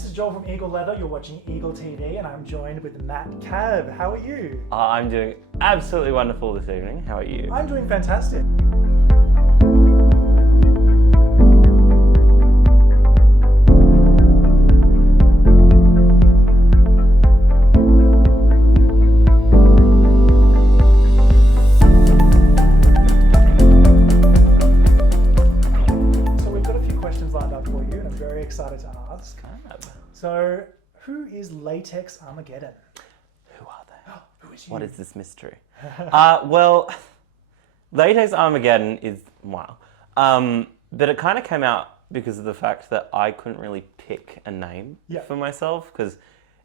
this is Joel from Eagle Leather. You're watching Eagle TV, and I'm joined with Matt Cab. How are you? I'm doing absolutely wonderful this evening. How are you? I'm doing fantastic. Excited to ask. So, who is Latex Armageddon? Who are they? Who is you? What is this mystery? Well, Latex Armageddon is, wow. But it kind of came out because of the fact that I couldn't really pick a name for myself, because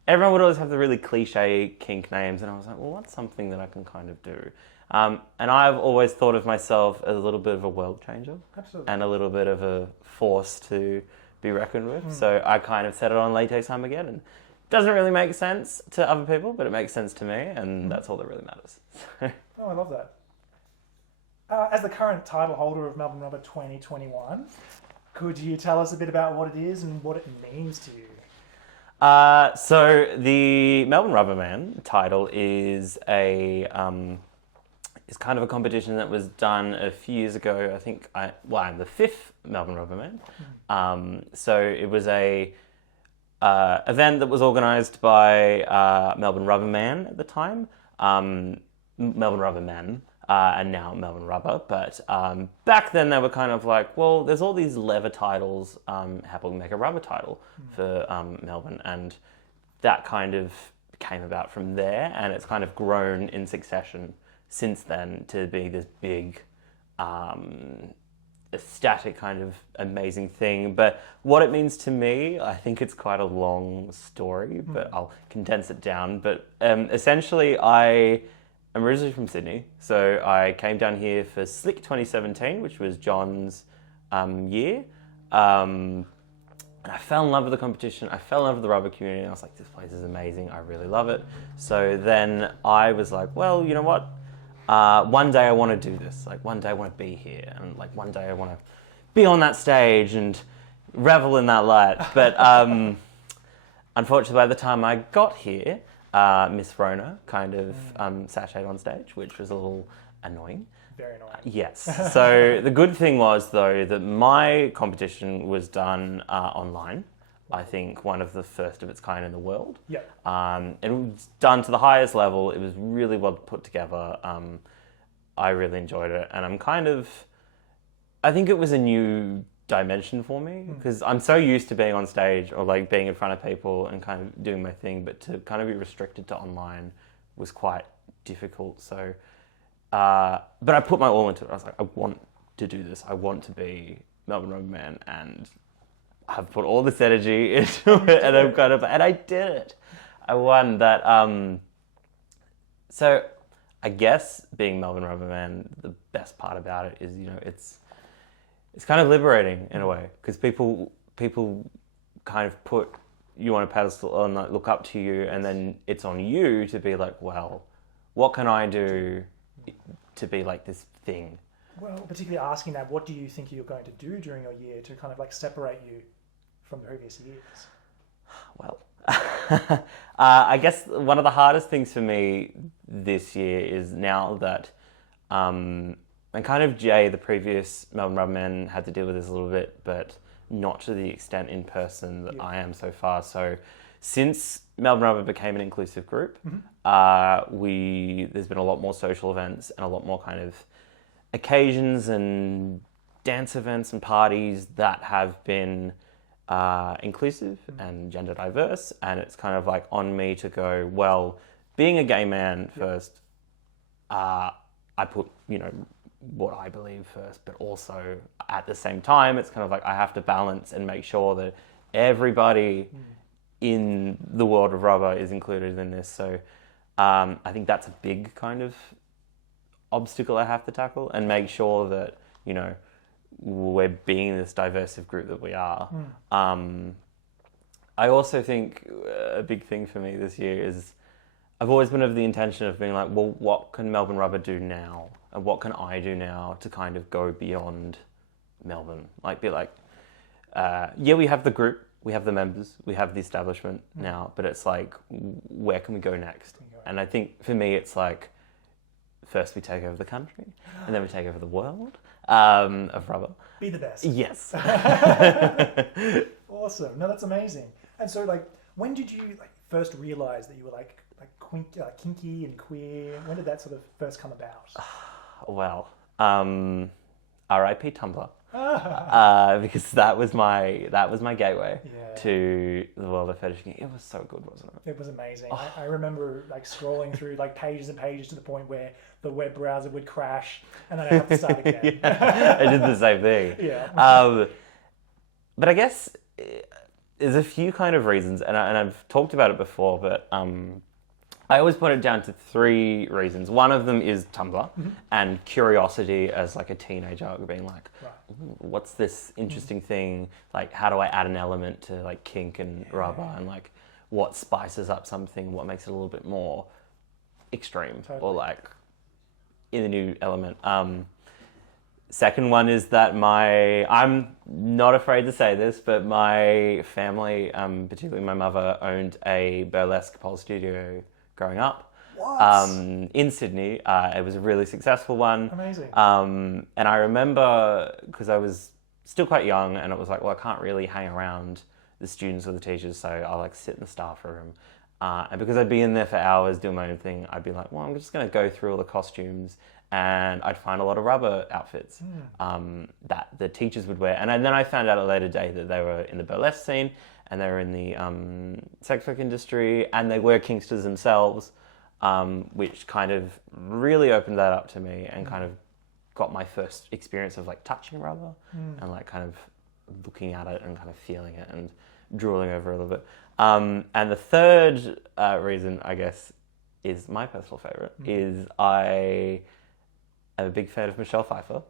everyone would always have the really cliche kink names, and I was like, well, what's something that I can kind of do? And I've always thought of myself as a little bit of a world changer. Absolutely. And a little bit of a force to be reckoned with. So I kind of set it on Latex Armageddon. Doesn't really make sense to other people, but it makes sense to me, and that's all that really matters. Oh, I love that. As the current title holder of Melbourne Rubber 2021, could you tell us a bit about what it is and what it means to you? So the Melbourne Rubberman title is is kind of a competition that was done a few years ago. I think I'm the fifth Melbourne Rubberman. So it was a event that was organised by Melbourne Rubberman at the time, Melbourne Rubberman, and now Melbourne Rubber. But back then they were kind of like, well, there's all these leather titles, how about we make a rubber title for Melbourne? And that kind of came about from there, and it's kind of grown in succession since then to be this big, ecstatic kind of amazing thing. But what it means to me, I think it's quite a long story, but I'll condense it down. But essentially, I am originally from Sydney, so I came down here for Slick 2017, which was John's year. And I fell in love with the competition. I fell in love with the rubber community. And I was like, this place is amazing. I really love it. So then I was like, well, you know what? One day I want to do this. Like, one day I want to be here, and like one day I want to be on that stage and revel in that light. But unfortunately, by the time I got here, Miss Rona kind of sashayed on stage, which was a little annoying. Very annoying. Yes. So the good thing was, though, that my competition was done online. I think one of the first of its kind in the world. Yeah. It was done to the highest level. It was really well put together. I really enjoyed it, and I think it was a new dimension for me, because I'm so used to being on stage or like being in front of people and kind of doing my thing, but to kind of be restricted to online was quite difficult. So, but I put my all into it. I was like, I want to do this. I want to be Melbourne Rubberman, and I've put all this energy into it, and I did it. I won that. So I guess being Melbourne Rubberman, the best part about it is, it's kind of liberating in a way, because people kind of put you on a pedestal and like, look up to you, and then it's on you to be like, well, what can I do to be like this thing? Well, particularly asking that, what do you think you're going to do during your year to kind of like separate you from the previous years? Well, I guess one of the hardest things for me this year is now that, and kind of Jay, the previous Melbourne Rubberman, had to deal with this a little bit, but not to the extent in person that I am so far. So since Melbourne Rubber became an inclusive group, there's been a lot more social events and a lot more kind of occasions and dance events and parties that have been inclusive and gender diverse, and it's kind of like on me to go, well, being a gay man first, I put, what I believe first, but also at the same time, it's kind of like I have to balance and make sure that everybody in the world of rubber is included in this. So I think that's a big kind of obstacle I have to tackle, and make sure that, we're being this diverse group that we are. I also think a big thing for me this year is I've always been of the intention of being like, well, what can Melbourne Rubber do now? And what can I do now to kind of go beyond Melbourne? Like, be like, we have the group we have the members, we have the establishment now, but it's like, where can we go next? And I think for me, it's like, first we take over the country, and then we take over the world of rubber. Be the best. Yes. Awesome. No, that's amazing. And so, like, when did you first realize that you were like kinky and queer? When did that sort of first come about? Well, R.I.P. Tumblr. Because that was my gateway to the world of fetish. It was so good, wasn't it? It was amazing. I remember like scrolling through like pages and pages to the point where the web browser would crash and then I had to start again. I did the same thing. Yeah. But I guess there's a few kind of reasons, and I've talked about it before, but I always put it down to 3 reasons. One of them is Tumblr and curiosity as like a teenager, being like, what's this interesting thing? Like, how do I add an element to like kink and rubber, and like what spices up something, what makes it a little bit more extreme or like in the new element. Second one is that I'm not afraid to say this, but my family, particularly my mother, owned a burlesque pole studio growing up. What? In Sydney. It was a really successful one. Amazing. And I remember, because I was still quite young, and it was like, well, I can't really hang around the students or the teachers, so I'll like sit in the staff room. And because I'd be in there for hours doing my own thing, I'd be like, well, I'm just going to go through all the costumes, and I'd find a lot of rubber outfits that the teachers would wear. And then I found out at a later date that they were in the burlesque scene, and they were in the sex work industry, and they were kinksters themselves, which kind of really opened that up to me and kind of got my first experience of like touching rubber and like kind of looking at it and kind of feeling it and drooling over it a little bit. And the third reason, I guess, is my personal favorite, is I am a big fan of Michelle Pfeiffer.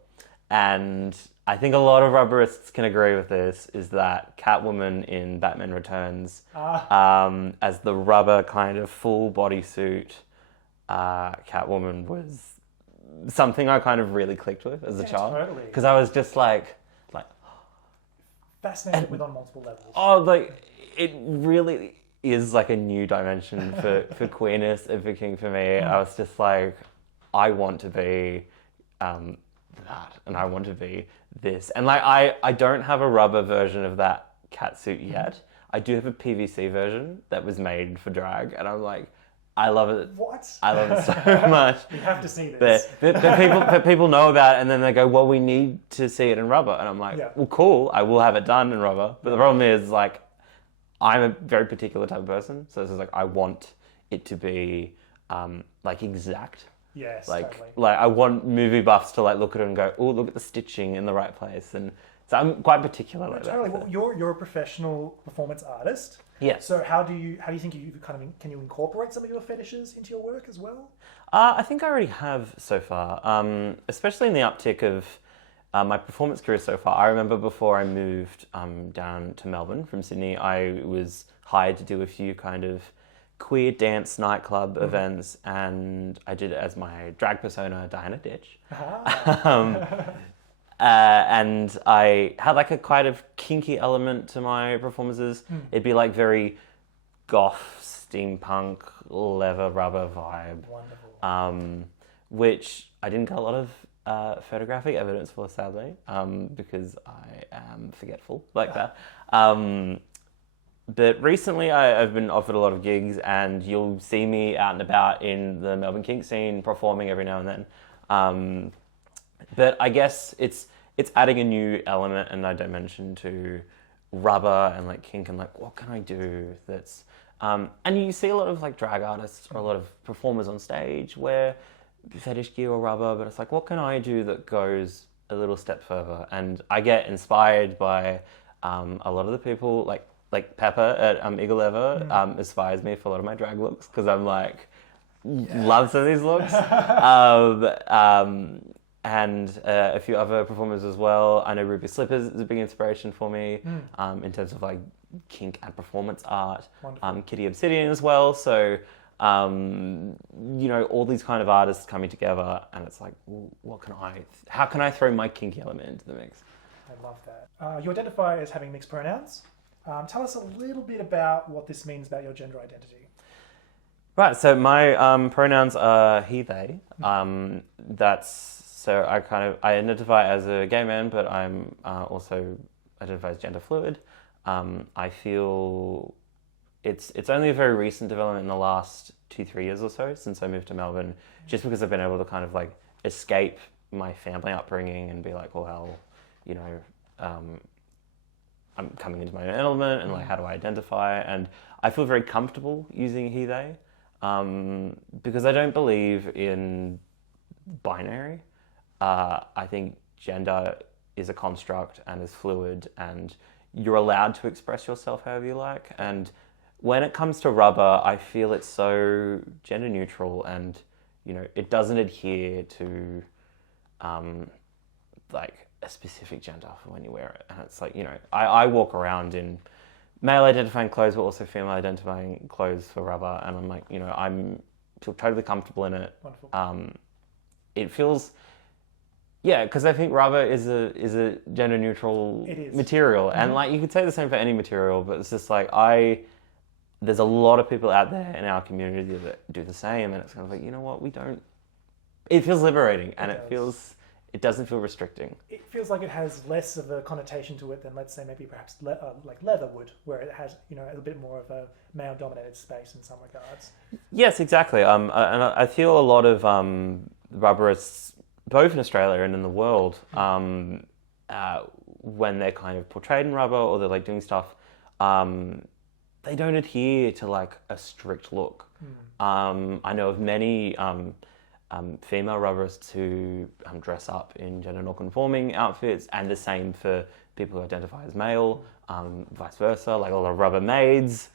And I think a lot of rubberists can agree with this, is that Catwoman in Batman Returns, as the rubber kind of full bodysuit Catwoman, was something I kind of really clicked with as a child. Totally. Because I was just like fascinated with on multiple levels. Oh, like, it really is like a new dimension for queerness and for kink for me. I was just like, I want to be that, and I want to be this. And like, I don't have a rubber version of that catsuit yet. I do have a PVC version that was made for drag, and I'm like, I love it. What? I love it so much. You have to see this. But people know about it, and then they go, well, we need to see it in rubber. And I'm like, well, cool, I will have it done in rubber. But the problem is, like, I'm a very particular type of person. So it's just like, I want it to be, like, exact. Yes, like, totally. Like, I want movie buffs to, like, look at it and go, oh, look at the stitching in the right place. And so I'm quite particular like totally. that. Well, you're a professional performance artist. Yeah. So how do you think you kind of can you incorporate some of your fetishes into your work as well? I think I already have so far, especially in the uptick of my performance career so far. I remember before I moved down to Melbourne from Sydney, I was hired to do a few kind of queer dance nightclub events, and I did it as my drag persona, Diana Ditch. And I had like a kind of kinky element to my performances. It'd be like very goth, steampunk, leather rubber vibe. Wonderful. Which I didn't get a lot of photographic evidence for, sadly, because I am forgetful like that. But recently I've been offered a lot of gigs, and you'll see me out and about in the Melbourne kink scene performing every now and then. But I guess it's adding a new element and a dimension to rubber and like kink, and like, what can I do that's... and you see a lot of like drag artists or a lot of performers on stage wear fetish gear or rubber, but it's like, what can I do that goes a little step further? And I get inspired by a lot of the people, like Pepper at Eagle Ever inspires me for a lot of my drag looks, because I'm like, love some of these looks. And a few other performers as well. I know Ruby Slippers is a big inspiration for me in terms of like kink and performance art. Kitty Obsidian as well. So, you know, all these kind of artists coming together, and it's like, well, how can I throw my kinky element into the mix? I love that. You identify as having mixed pronouns. Tell us a little bit about what this means about your gender identity. Right, so my pronouns are he, they. So I identify as a gay man, but I'm also identify as gender fluid. I feel it's only a very recent development in the last 2-3 years or so since I moved to Melbourne, just because I've been able to kind of like escape my family upbringing and be like, well, you know, I'm coming into my own element and like, how do I identify? And I feel very comfortable using he, they, because I don't believe in binary. I think gender is a construct and is fluid, and you're allowed to express yourself however you like. And when it comes to rubber, I feel it's so gender neutral, and you know, it doesn't adhere to like a specific gender for when you wear it. And it's like, you know, I walk around in male identifying clothes, but also female identifying clothes for rubber, and I'm like, you know, feel totally comfortable in it. Wonderful. It feels, yeah, because I think rubber is a gender neutral material, and like you could say the same for any material, but it's just like there's a lot of people out there in our community that do the same, and it's kind of like, you know what, we don't. It feels liberating, and it doesn't feel restricting. It feels like it has less of a connotation to it than, let's say, maybe perhaps like leather would, where it has, you know, a bit more of a male-dominated space in some regards. Yes, exactly. And I feel a lot of rubberists, both in Australia and in the world, when they're kind of portrayed in rubber or they're like doing stuff, they don't adhere to like a strict look. I know of many female rubberists who dress up in gender non-conforming outfits, and the same for people who identify as male, vice versa, like all the rubber maids,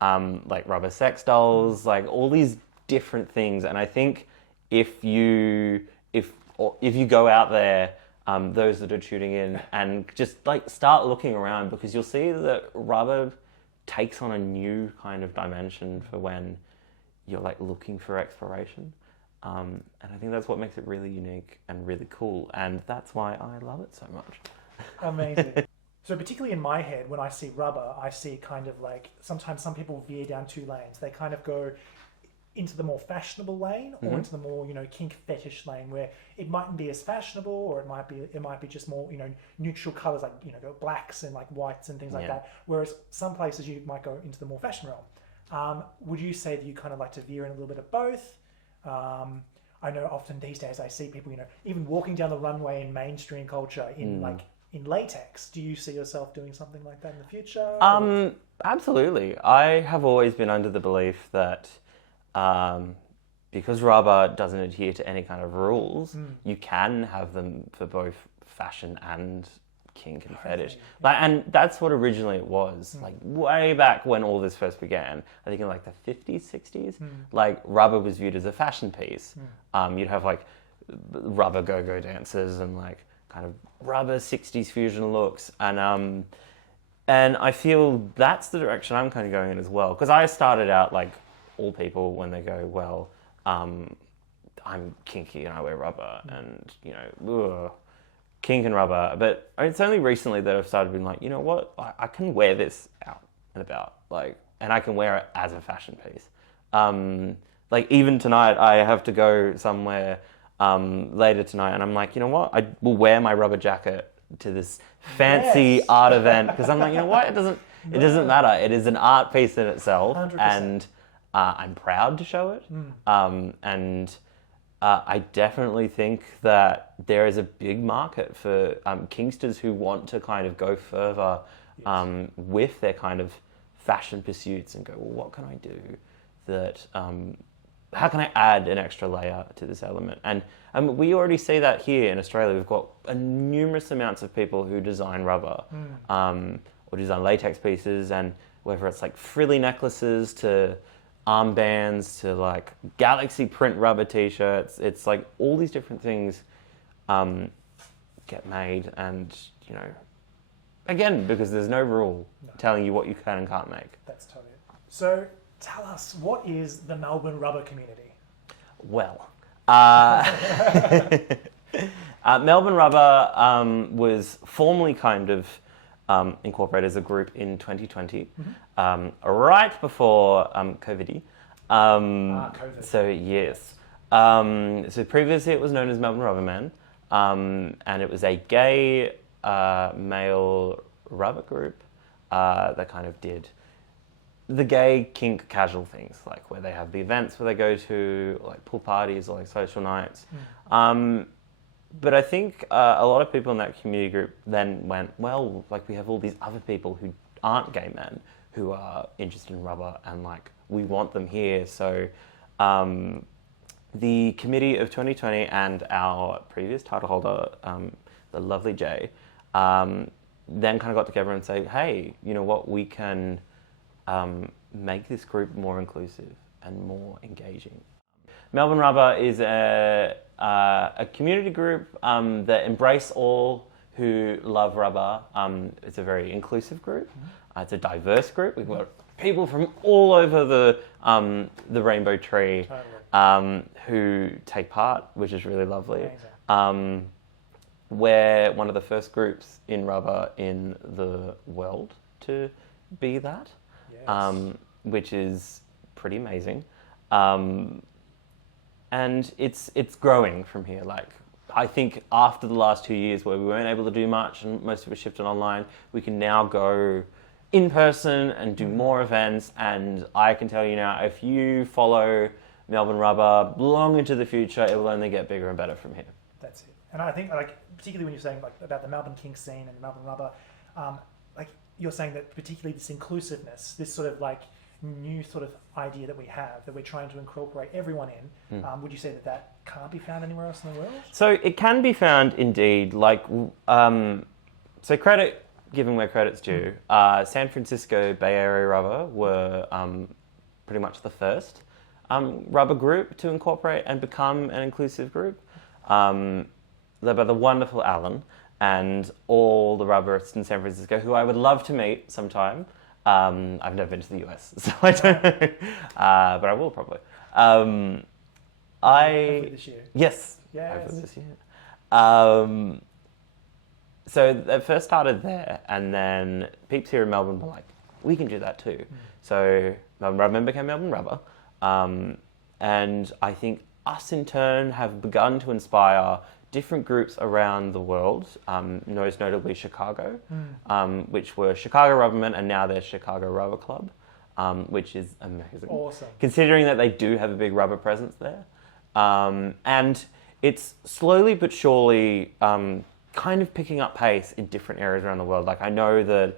like rubber sex dolls, like all these different things. And I think if you go out there, those that are tuning in, and just like start looking around, because you'll see that rubber takes on a new kind of dimension for when you're like looking for exploration. And I think that's what makes it really unique and really cool, and that's why I love it so much. Amazing. So particularly in my head, when I see rubber, I see kind of like, sometimes some people veer down two lanes. They kind of go into the more fashionable lane, or into the more, you know, kink fetish lane, where it mightn't be as fashionable, or it might be just more, you know, neutral colors, like, you know, blacks and like whites and things like that. Whereas some places you might go into the more fashion realm. Would you say that you kind of like to veer in a little bit of both? I know often these days I see people, you know, even walking down the runway in mainstream culture in like in latex. Do you see yourself doing something like that in the future? Absolutely. I have always been under the belief that because rubber doesn't adhere to any kind of rules, you can have them for both fashion and kink and fetish. Like, and that's what originally it was. Like way back when all this first began, I think in like the 50s, 60s, like rubber was viewed as a fashion piece. You'd have like rubber go-go dancers and like kind of rubber 60s fusion looks. And I feel that's the direction I'm kind of going in as well. Because I started out like all people when they go, well, I'm kinky and I wear rubber, and you know, kink and rubber. But it's only recently that I've started being like, you know what, I can wear this out and about, like, and I can wear it as a fashion piece. Like even tonight, I have to go somewhere later tonight, and I'm like, you know what, I will wear my rubber jacket to this fancy art event, because I'm like, you know what, it doesn't matter. It is an art piece in itself, 100%. And I'm proud to show it. And I definitely think that there is a big market for kinksters who want to kind of go further with their kind of fashion pursuits and go, well, what can I do that, how can I add an extra layer to this element? And we already see that here in Australia. We've got numerous amounts of people who design rubber or design latex pieces, and whether it's like frilly necklaces to armbands to like galaxy print rubber t-shirts, it's like all these different things get made, and you know, again, because there's no rule telling you what you can and can't make. That's totally it. So tell us, what is the Melbourne Rubber community? Well, Melbourne Rubber was formerly kind of incorporated as a group in 2020, right before COVID. COVID. So yes. So previously it was known as Melbourne Rubberman, and it was a gay male rubber group that kind of did the gay kink casual things, like where they have the events where they go to, like pool parties or like social nights. But I think a lot of people in that community group then went, well, like we have all these other people who aren't gay men who are interested in rubber, and like we want them here. So the committee of 2020 and our previous title holder, the lovely Jay, then kind of got together and say, hey, you know what, we can make this group more inclusive and more engaging. Melbourne Rubber is a community group that embrace all who love rubber. It's a very inclusive group. It's a diverse group. We've got people from all over the rainbow tree who take part, which is really lovely. We're one of the first groups in rubber in the world to be that. Yes. Which is pretty amazing. And it's growing from here. Like, I think after the last 2 years where we weren't able to do much and most of it shifted online, we can now go in person and do more events. And I can tell you now, if you follow Melbourne Rubber long into the future, it will only get bigger and better from here. That's it. And I think, like, particularly when you're saying like about the Melbourne Kink scene and Melbourne Rubber, like you're saying that particularly this inclusiveness, this sort of like new sort of idea that we have, that we're trying to incorporate everyone in, would you say that that can't be found anywhere else in the world? So it can be found indeed. Like, so credit given where credit's due. San Francisco Bay Area Rubber were pretty much the first rubber group to incorporate and become an inclusive group. Led by the wonderful Alan and all the rubberists in San Francisco, who I would love to meet sometime. I've never been to the US, so I don't know, but I will probably. Hopefully this year. Yes. Hopefully this year. So they first started there, and then peeps here in Melbourne were like, we can do that too. So Melbourne Rubberman became Melbourne Rubber, and I think us in turn have begun to inspire different groups around the world, most notably Chicago, which were Chicago Rubbermen, and now they're Chicago Rubber Club, which is amazing. Awesome. Considering that they do have a big rubber presence there. And it's slowly but surely kind of picking up pace in different areas around the world. Like, I know that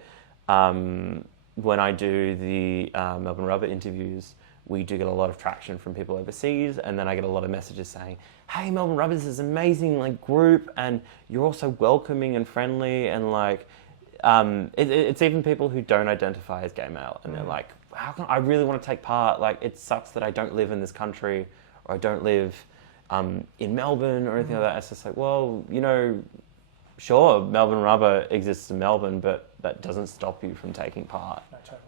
when I do the Melbourne Rubber interviews, we do get a lot of traction from people overseas, and then I get a lot of messages saying, hey, Melbourne Rubber is this amazing like group, and you're also welcoming and friendly, and like it's even people who don't identify as gay male, and they're like, how can I really want to take part? Like, it sucks that I don't live in this country, or I don't live in Melbourne or anything like that. It's just like, well, you know, sure, Melbourne Rubber exists in Melbourne, but that doesn't stop you from taking part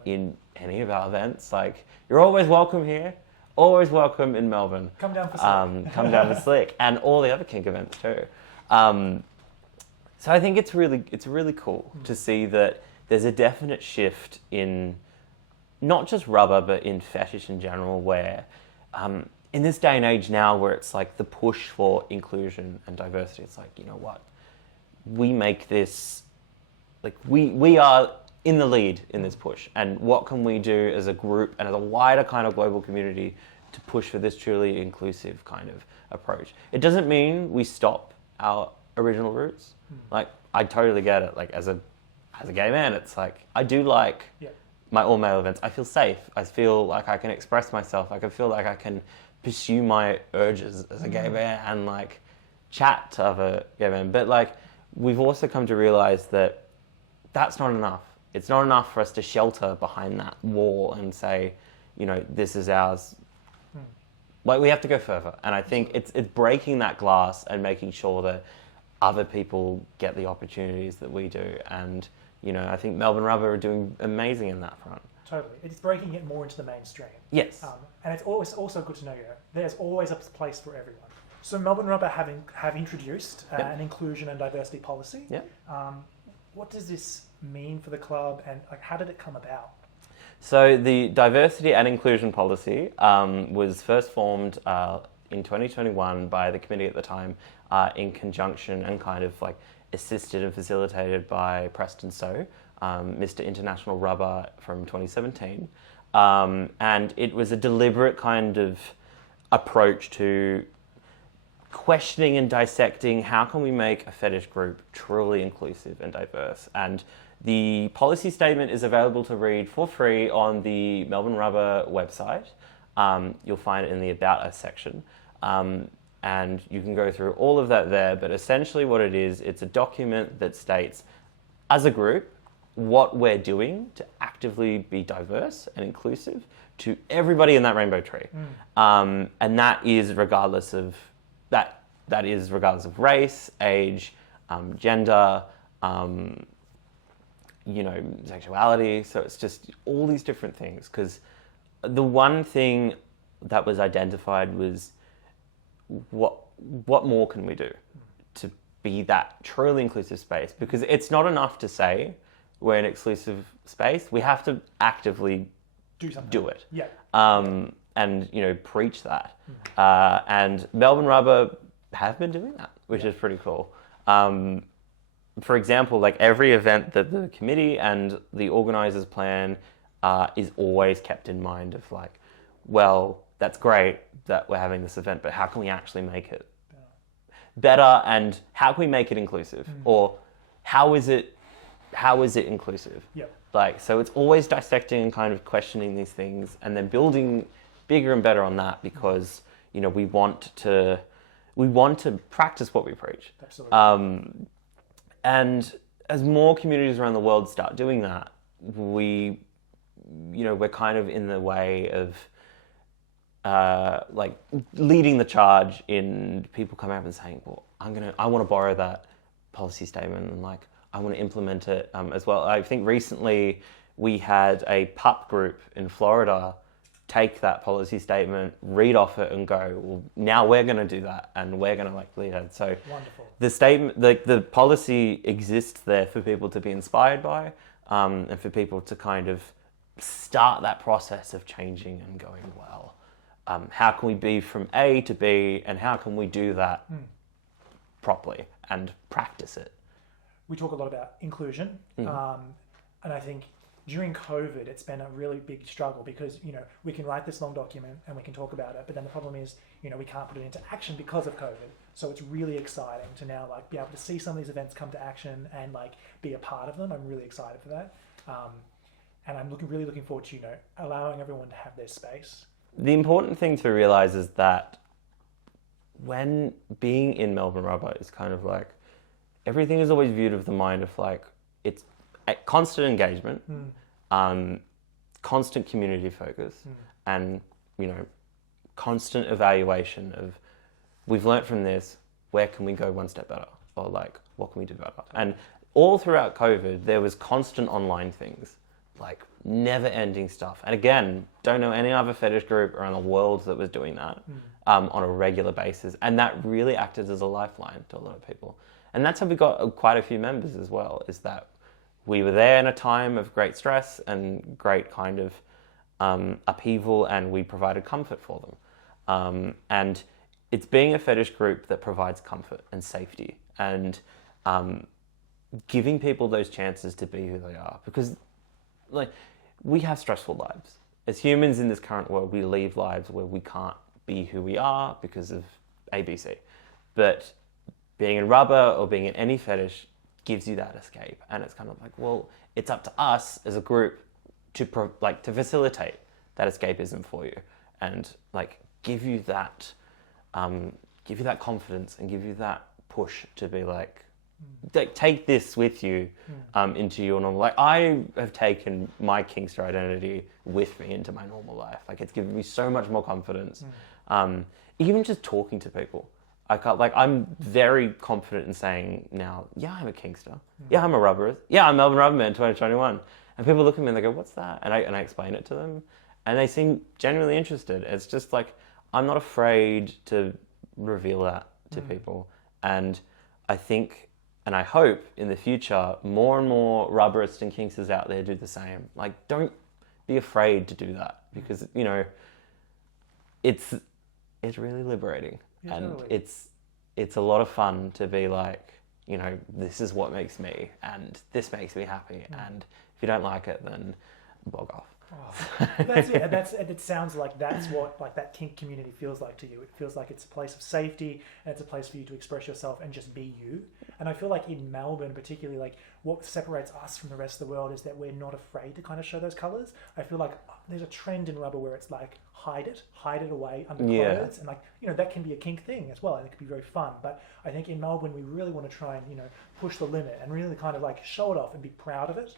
in any of our events. Like, you're always welcome here, always welcome in Melbourne. Come down for Slick. Come down for Slick, and all the other kink events too. So I think it's really cool to see that there's a definite shift in not just rubber, but in fetish in general, where in this day and age now, where it's like the push for inclusion and diversity, it's like, you know what, we make this, like, we are in the lead in this push, and what can we do as a group and as a wider kind of global community to push for this truly inclusive kind of approach? It doesn't mean we stop our original roots. Like, I totally get it. Like, as a gay man, it's like, I do like my all-male events. I feel safe. I feel like I can express myself. I can feel like I can pursue my urges as a gay man and like chat to other gay men. But like, we've also come to realize that that's not enough. It's not enough for us to shelter behind that wall and say, you know, this is ours. Like, we have to go further. And I think it's breaking that glass and making sure that other people get the opportunities that we do. And, you know, I think Melbourne Rubber are doing amazing in that front. Totally. It's breaking it more into the mainstream. Yes. And it's always also good to know there's always a place for everyone. So Melbourne Rubber have introduced an inclusion and diversity policy. what does this mean for the club, and like how did it come about? So the diversity and inclusion policy was first formed in 2021 by the committee at the time in conjunction and kind of like assisted and facilitated by Preston So, Mr. International Rubber from 2017. And it was a deliberate kind of approach to questioning and dissecting how can we make a fetish group truly inclusive and diverse. And the policy statement is available to read for free on the Melbourne Rubber website. You'll find it in the About Us section. And you can go through all of that there. But essentially what it is, it's a document that states, as a group, what we're doing to actively be diverse and inclusive to everybody in that rainbow tree. And that is regardless of race, age, gender, sexuality. So it's just all these different things. Because the one thing that was identified was what more can we do to be that truly inclusive space? Because it's not enough to say we're an exclusive space. We have to actively do it. Yeah. And preach that. And Melbourne Rubber have been doing that, which is pretty cool. For example, like every event that the committee and the organisers plan is always kept in mind of like, well, that's great that we're having this event, but how can we actually make it better, and how can we make it inclusive? Or how is it inclusive? Yeah. Like, so it's always dissecting and kind of questioning these things and then building bigger and better on that, because we want to practice what we preach. Absolutely. And as more communities around the world start doing that, we're kind of in the way of like leading the charge in people coming up and saying, well, I want to borrow that policy statement and like I want to implement it as well. I think recently we had a pup group in Florida take that policy statement, read off it, and go, well, now we're going to do that, and we're going to like lead it. So wonderful. The statement, the policy exists there for people to be inspired by, and for people to kind of start that process of changing and going, well, how can we be from A to B, and how can we do that properly and practice it? We talk a lot about inclusion, and I think during COVID, it's been a really big struggle because, we can write this long document and we can talk about it, but then the problem is, we can't put it into action because of COVID. So it's really exciting to now like be able to see some of these events come to action and like be a part of them. I'm really excited for that. And I'm really looking forward to, allowing everyone to have their space. The important thing to realize is that when being in Melbourne Rubber is kind of like, everything is always viewed with the mind of like, it's constant engagement, constant community focus, and constant evaluation of, we've learnt from this, where can we go one step better, or like what can we do better? And all throughout COVID, there was constant online things, like never-ending stuff. And again, don't know any other fetish group around the world that was doing that on a regular basis, and that really acted as a lifeline to a lot of people. And that's how we got quite a few members as well, is that we were there in a time of great stress and great kind of upheaval, and we provided comfort for them. And it's being a fetish group that provides comfort and safety, and giving people those chances to be who they are. Because like, we have stressful lives. As humans in this current world, we lead lives where we can't be who we are because of ABC. But being in rubber or being in any fetish gives you that escape, and it's kind of like, well, it's up to us as a group to facilitate that escapism for you, and like give you that confidence and give you that push to be like, take this with you into your normal life. I have taken my Kinkster identity with me into my normal life. Like, it's given me so much more confidence. Even just talking to people. I'm very confident in saying now, yeah, I'm a Kinkster. Yeah, I'm a rubberist. Yeah, I'm Melbourne Rubberman 2021. And people look at me and they go, what's that? And I explain it to them. And they seem genuinely interested. It's just like, I'm not afraid to reveal that to people. And I think And I hope in the future, more and more rubberists and kinksters out there do the same. Like, don't be afraid to do that, because, you know, it's really liberating. Yeah, and totally. it's a lot of fun to be like, you know, this is what makes me, and this makes me happy. And if you don't like it, then bog off. Oh, that's it. And it sounds like that's what like that kink community feels like to you. It feels like it's a place of safety, and it's a place for you to express yourself and just be you. And I feel like in Melbourne, particularly, like what separates us from the rest of the world is that we're not afraid to kind of show those colours. I feel like there's a trend in rubber where it's like hide it away under clothes, and like, you know, that can be a kink thing as well, and it can be very fun. But I think in Melbourne we really want to try and, you know, push the limit and really kind of like show it off and be proud of it.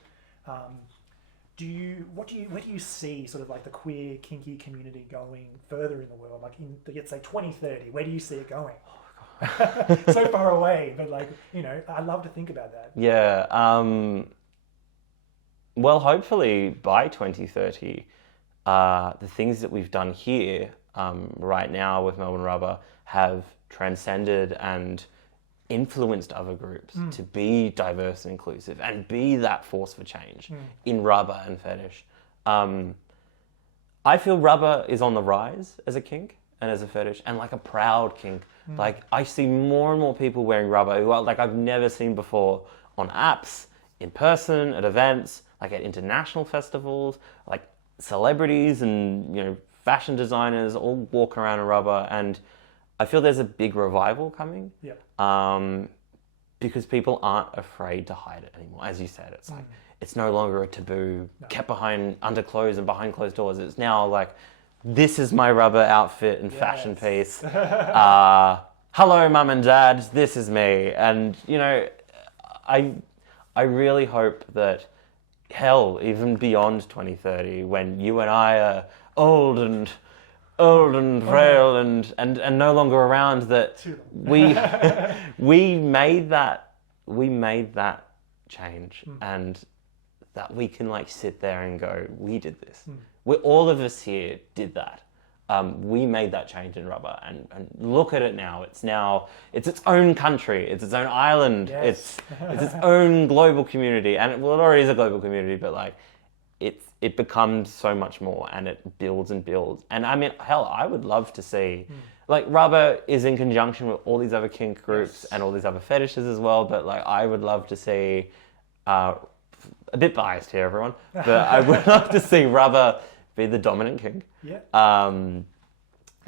Where do you see sort of like the queer kinky community going further in the world? Like in, let's say 2030, where do you see it going? So far away, but like, you know, I love to think about that. Yeah. Well, hopefully by 2030, the things that we've done here right now with Melbourne Rubber have transcended and influenced other groups to be diverse and inclusive and be that force for change in rubber and fetish. I feel rubber is on the rise as a kink and as a fetish, and like a proud kink. Like, I see more and more people wearing rubber who are like I've never seen before on apps, in person, at events, like at international festivals, like celebrities and, you know, fashion designers all walk around in rubber. And I feel there's a big revival coming. Yep. Because people aren't afraid to hide it anymore. As you said, it's like, it's no longer a taboo kept behind underclothes and behind closed doors. It's now like, this is my rubber outfit and fashion piece. Hello, mum and dad, this is me. And, you know, I really hope that, hell, even beyond 2030, when you and I are old and frail and no longer around, that we made that change, and that we can like sit there and go, we did this. All of us here did that. We made that change in rubber, and look at it now. It's its own country. It's its own island. Yes. It's its own global community, and it already is a global community, but like it becomes so much more, and it builds and builds. And I mean, hell, I would love to see, like, rubber is in conjunction with all these other kink groups and all these other fetishes as well, but like, I would love to see, a bit biased here, everyone, but I would love to see rubber be the dominant kink. Yeah.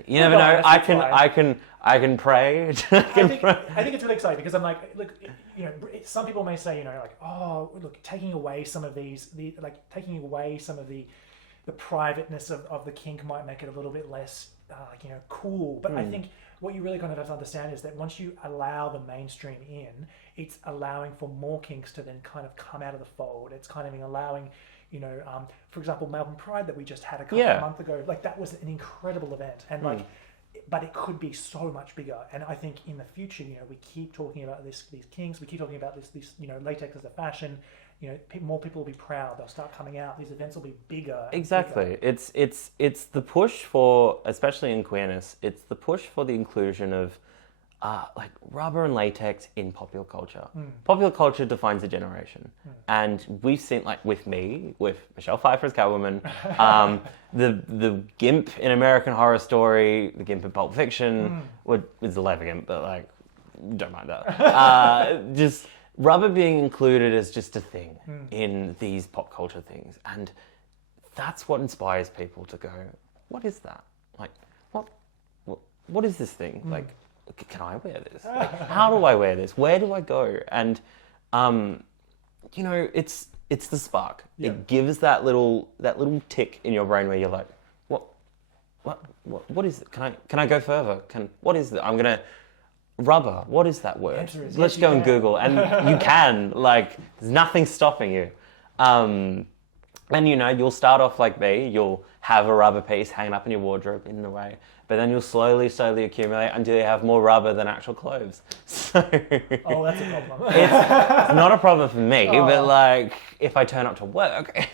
You never know. I can pray. I think it's really exciting, because I'm like, look, you know, some people may say, you know, like, oh, look, taking away some of the privateness of the kink might make it a little bit less, you know, cool. But I think what you really kind of have to understand is that once you allow the mainstream in, it's allowing for more kinks to then kind of come out of the fold. It's kind of allowing, you know, for example, Melbourne Pride that we just had a couple of months ago, like that was an incredible event, and like, but it could be so much bigger. And I think in the future, you know, we keep talking about these kinks, we keep talking about this, you know, latex as a fashion. You know, more people will be proud. They'll start coming out. These events will be bigger. Exactly. Bigger. It's the push for, especially in queerness, it's the push for the inclusion of like rubber and latex in popular culture. Popular culture defines a generation. And we've seen, like with me, with Michelle Pfeiffer as Catwoman, the Gimp in American Horror Story, the Gimp in Pulp Fiction, it's the leather Gimp, but like, don't mind that. Just rubber being included as just a thing in these pop culture things. And that's what inspires people to go, what is that? Like, what is this thing? Like, can I wear this? Like, how do I wear this? Where do I go? And, you know, it's the spark. Yeah. It gives that little tick in your brain where you're like, what is it? Can I go further? What is it? I'm gonna rubber. What is that word? Let's go and Google. And you can, like, there's nothing stopping you. And you know, you'll start off like me. You'll have a rubber piece hanging up in your wardrobe in a way. But then you'll slowly accumulate until you have more rubber than actual clothes. So oh, that's a problem. It's not a problem for me, but like if I turn up to work.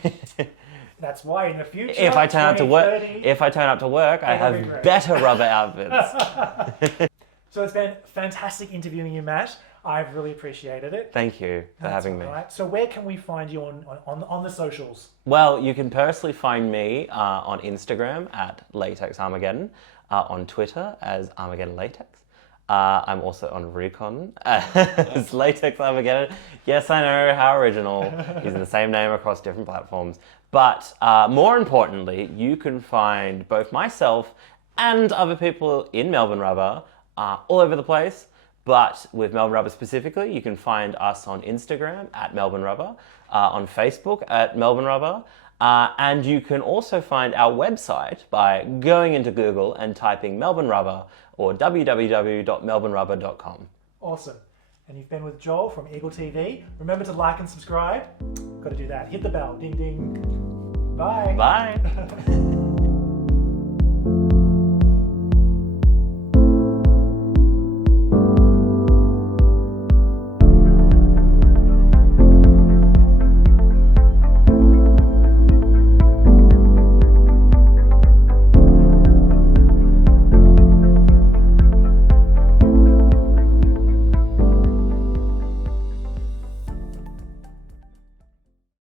That's why in the future, if I turn up to work, I have better rubber outfits. So it's been fantastic interviewing you, Matt. I've really appreciated it. Thank you for having me. Right. So where can we find you on the socials? Well, you can personally find me on Instagram at Latex Armageddon, on Twitter as Armageddon Latex. I'm also on Recon as Latex Armageddon. Yes, I know, how original. Using the same name across different platforms. But more importantly, you can find both myself and other people in Melbourne Rubber all over the place. But with Melbourne Rubber specifically, you can find us on Instagram at Melbourne Rubber, on Facebook at Melbourne Rubber, and you can also find our website by going into Google and typing Melbourne Rubber or www.melbournerubber.com. Awesome. And you've been with Joel from Eagle TV. Remember to like and subscribe. Got to do that. Hit the bell. Ding, ding. Bye. Bye.